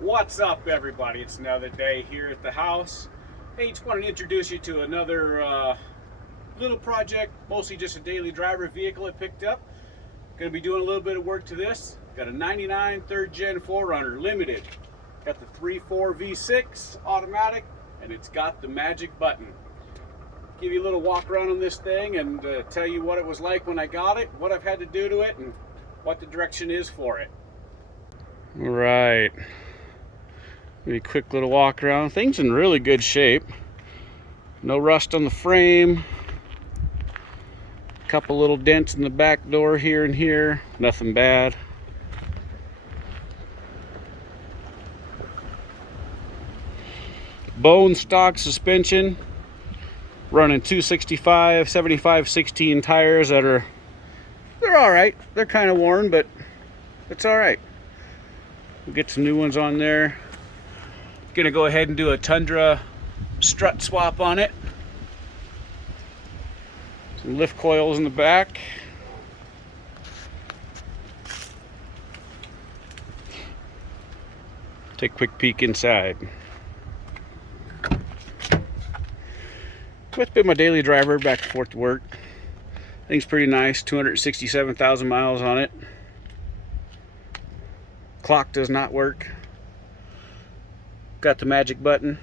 What's up, everybody? It's another day here at the house. Hey, just wanted to introduce you to another little project, mostly just a daily driver vehicle I picked up. Going to be doing a little bit of work to this. Got a 99 3rd Gen 4Runner Limited. Got the 3.4 V6 automatic, and it's got the magic button. Give you a little walk around on this thing and tell you what it was like when I got it, what I've had to do to it, and what the direction is for it. All right. Maybe a quick little walk around. Things in really good shape. No rust on the frame. A couple little dents in the back door here and here. Nothing bad. Bone stock suspension. Running 265, 75, 16 tires that they're alright. They're kind of worn, but it's alright. We'll get some new ones on there. Gonna go ahead and do a Tundra strut swap on it. Some lift coils in the back. Take a quick peek inside. It's been my daily driver back and forth to work. Thing's pretty nice. 267,000 miles on it. Clock does not work. Got the magic button.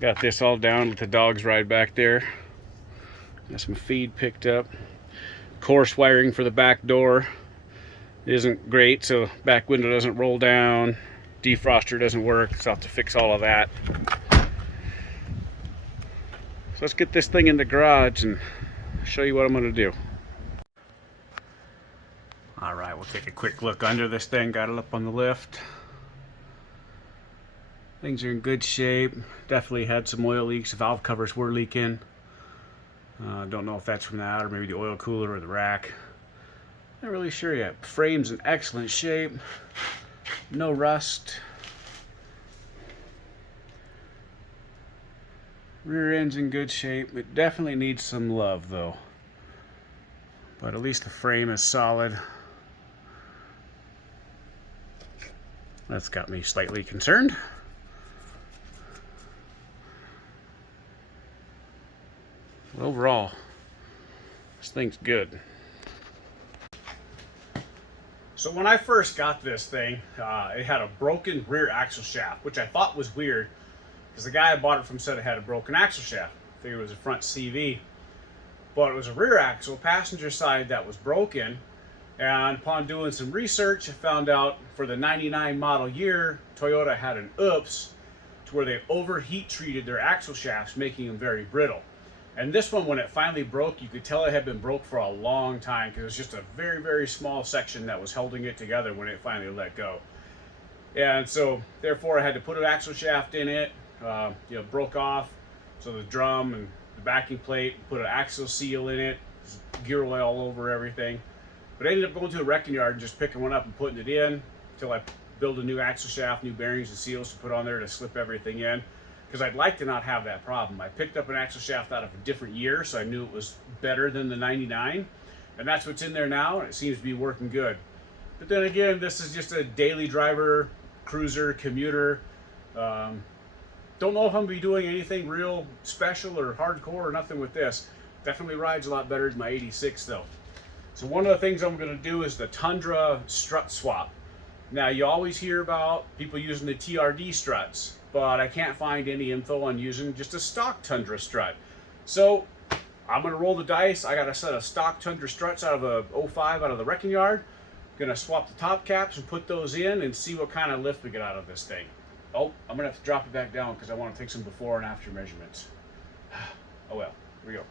Got this all down with the dogs right back there. Got some feed picked up. Coarse wiring for the back door isn't great, so back window doesn't roll down. Defroster doesn't work, so I'll have to fix all of that. So let's get this thing in the garage and show you what I'm going to do. Alright, we'll take a quick look under this thing. Got it up on the lift. Things are in good shape. Definitely had some oil leaks. The valve covers were leaking. Don't know if that's from that or maybe the oil cooler or the rack. Not really sure yet. Frame's in excellent shape. No rust. Rear end's in good shape. It definitely needs some love though. But at least the frame is solid. That's got me slightly concerned. But overall, this thing's good. So when I first got this thing, it had a broken rear axle shaft, which I thought was weird because the guy I bought it from said it had a broken axle shaft. I figured it was a front CV, but it was a rear axle passenger side that was broken. And upon doing some research, I found out for the 99 model year, Toyota had an oops to where they overheat treated their axle shafts, making them very brittle. And this one, when it finally broke, you could tell it had been broke for a long time because it was just a very, very small section that was holding it together when it finally let go. And so, therefore, I had to put an axle shaft in it, broke off. So the drum and the backing plate, put an axle seal in it, gear oil all over everything. But I ended up going to a wrecking yard and just picking one up and putting it in until I build a new axle shaft, new bearings and seals to put on there to slip everything in. Because I'd like to not have that problem. I picked up an axle shaft out of a different year, so I knew it was better than the 99. And that's what's in there now, and it seems to be working good. But then again, this is just a daily driver, cruiser, commuter. Don't know if I'm going to be doing anything real special or hardcore or nothing with this. Definitely rides a lot better than my 86 though. So one of the things I'm going to do is the Tundra strut swap. Now you always hear about people using the TRD struts, but I can't find any info on using just a stock Tundra strut. So I'm going to roll the dice. I got a set of stock Tundra struts out of a 05 out of the wrecking yard. Going to swap the top caps and put those in and see what kind of lift we get out of this thing. Oh, I'm going to have to drop it back down because I want to take some before and after measurements. Oh well, here we go.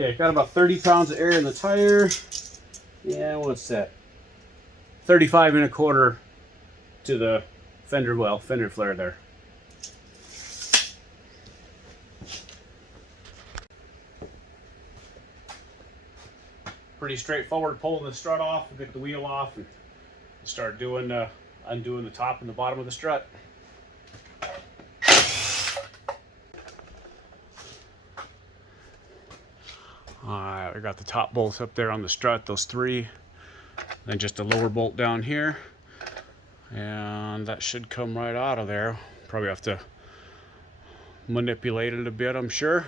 Okay, got about 30 pounds of air in the tire. Yeah, what's that? 35 and a quarter to the fender flare there. Pretty straightforward, pulling the strut off, get the wheel off, and start doing undoing the top and the bottom of the strut. I got the top bolts up there on the strut, those three, then just a lower bolt down here, and that should come right out of there. Probably have to manipulate it a bit, I'm sure.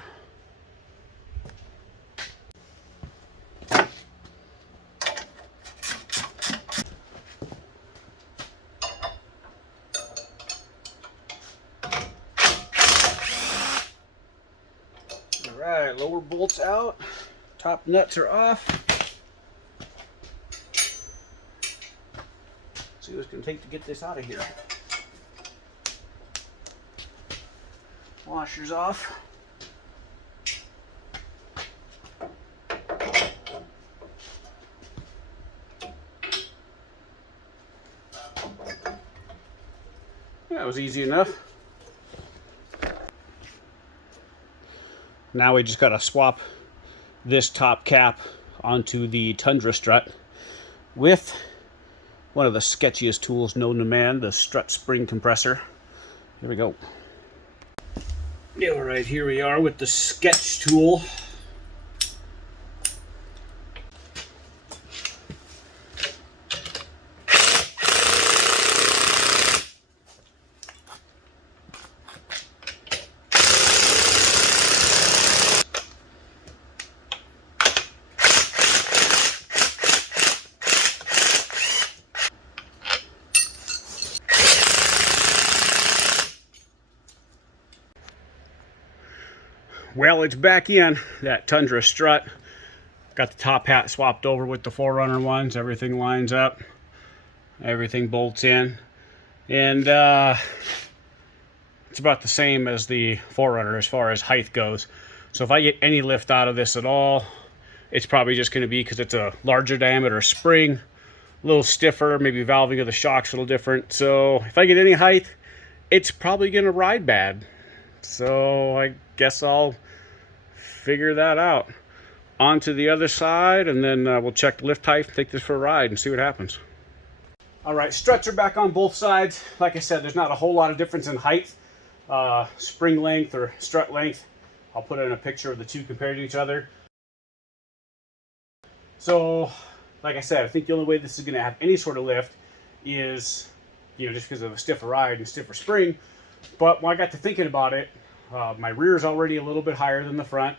Alright, lower bolts out, top nuts are off. See what it's going to take to get this out of here. Washers off. That was easy enough. Now we just got to swap this top cap onto the Tundra strut with one of the sketchiest tools known to man, the strut spring compressor. Here we go. All right, here we are with the sketch tool. Well, it's back in, that Tundra strut. Got the top hat swapped over with the 4runner ones. Everything lines up. Everything bolts in. And it's about the same as the 4runner as far as height goes. So if I get any lift out of this at all, it's probably just going to be because it's a larger diameter spring, a little stiffer, maybe valving of the shock's a little different. So if I get any height, it's probably going to ride bad. So I guess I'll figure that out. On to the other side, and then we'll check the lift height, take this for a ride, and see what happens. All right, struts are back on both sides. Like I said, there's not a whole lot of difference in height, spring length or strut length. I'll put in a picture of the two compared to each other. So, like I said, I think the only way this is going to have any sort of lift is, just because of a stiffer ride and stiffer spring. But when I got to thinking about it, my rear is already a little bit higher than the front.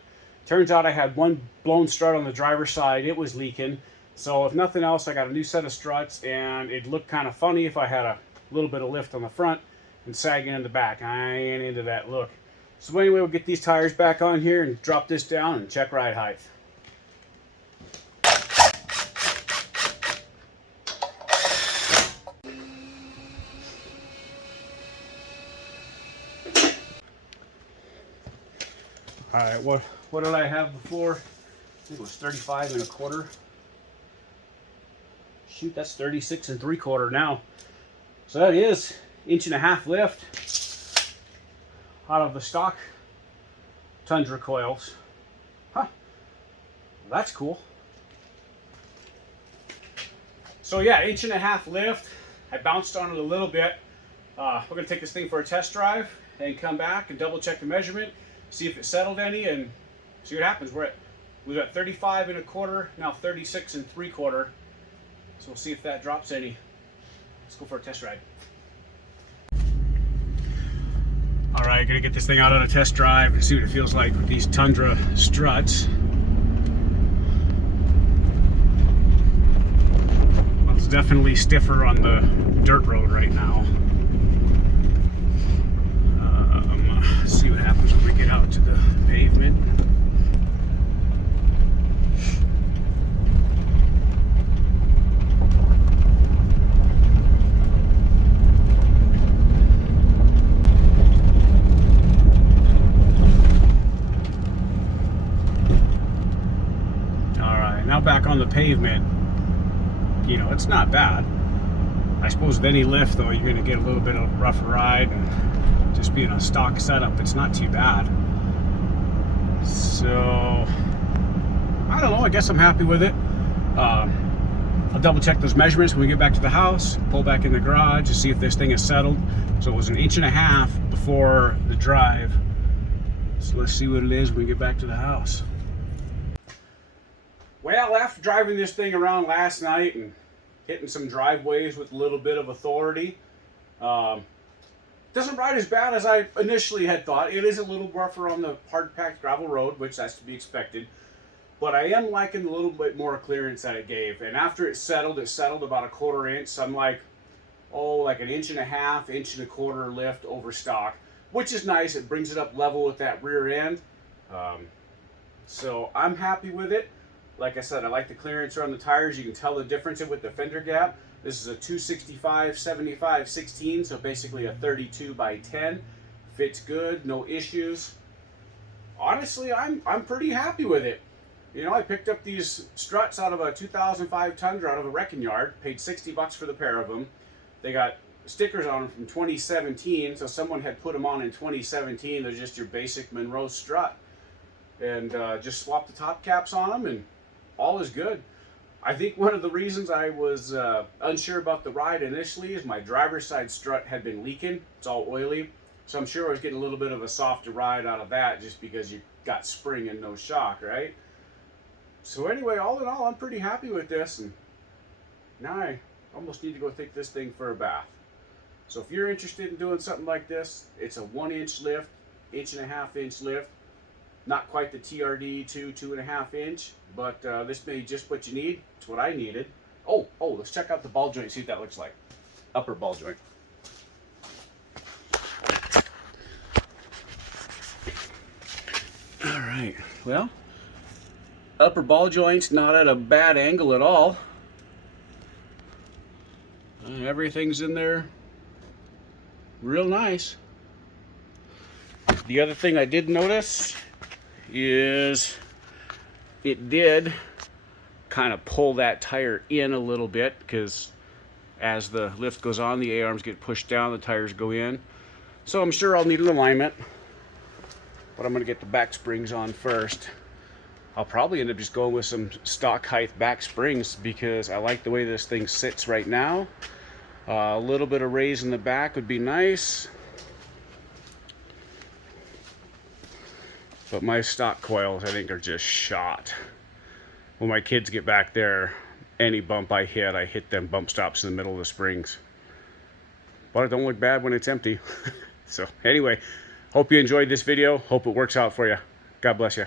Turns out I had one blown strut on the driver's side. It was leaking. So if nothing else, I got a new set of struts, and it looked kind of funny if I had a little bit of lift on the front and sagging in the back. I ain't into that look. So anyway, we'll get these tires back on here and drop this down and check ride height. All right, what did I have before? I think it was 35 1/4. Shoot, that's 36 3/4 now. So that is 1.5 inch lift out of the stock Tundra coils. Huh, that's cool. So yeah, 1.5 inch lift. I bounced on it a little bit. We're gonna take this thing for a test drive and come back and double check the measurement, see if it settled any, and see what happens. We're at 35 1/4, now 36 3/4. So we'll see if that drops any. Let's go for a test ride. All right, gonna get this thing out on a test drive and see what it feels like with these Tundra struts. Well, it's definitely stiffer on the dirt road right now. See what happens when we get out to the pavement. All right, now back on the pavement. It's not bad. I suppose with any lift though, you're gonna get a little bit of rough ride, and just being a stock setup, it's not too bad. So I don't know, I guess I'm happy with it. I'll double check those measurements when we get back to the house, pull back in the garage to see if this thing is settled. So it was 1.5 inches before the drive. So let's see what it is when we get back to the house. Well, after driving this thing around last night and hitting some driveways with a little bit of authority, um, doesn't ride as bad as I initially had thought. It is a little rougher on the hard-packed gravel road, which that's to be expected. But I am liking a little bit more clearance that it gave. And after it settled about a 1/4 inch. So I'm like, oh, like an 1.5 inch, 1/4 lift over stock, which is nice. It brings it up level with that rear end. So I'm happy with it. Like I said, I like the clearance around the tires. You can tell the difference with the fender gap. This is a 265/75/16, so basically a 32/10. Fits good, no issues. Honestly, I'm pretty happy with it. You know, I picked up these struts out of a 2005 Tundra out of a wrecking yard. Paid 60 bucks for the pair of them. They got stickers on them from 2017, so someone had put them on in 2017. They're just your basic Monroe strut. And just swapped the top caps on them, and all is good. I think one of the reasons I was unsure about the ride initially is my driver's side strut had been leaking. It's all oily. So I'm sure I was getting a little bit of a softer ride out of that just because you got spring and no shock, right? So anyway, all in all, I'm pretty happy with this. And now I almost need to go take this thing for a bath. So if you're interested in doing something like this, it's a 1-inch lift, 1.5 inch lift. Not quite the TRD 2.5 inch, but this may be just what you need. It's what I needed. Oh, let's check out the ball joint, see what that looks like. Upper ball joint. All right, well, upper ball joint's not at a bad angle at all. Everything's in there real nice. The other thing I did notice is it did kind of pull that tire in a little bit, because as the lift goes on, the A-arms get pushed down, the tires go in. So I'm sure I'll need an alignment, but I'm going to get the back springs on first. I'll probably end up just going with some stock height back springs because I like the way this thing sits right now. A little bit of raise in the back would be nice. But my stock coils, I think, are just shot. When my kids get back there, any bump I hit them bump stops in the middle of the springs. But it don't look bad when it's empty. So anyway, hope you enjoyed this video. Hope it works out for you. God bless you.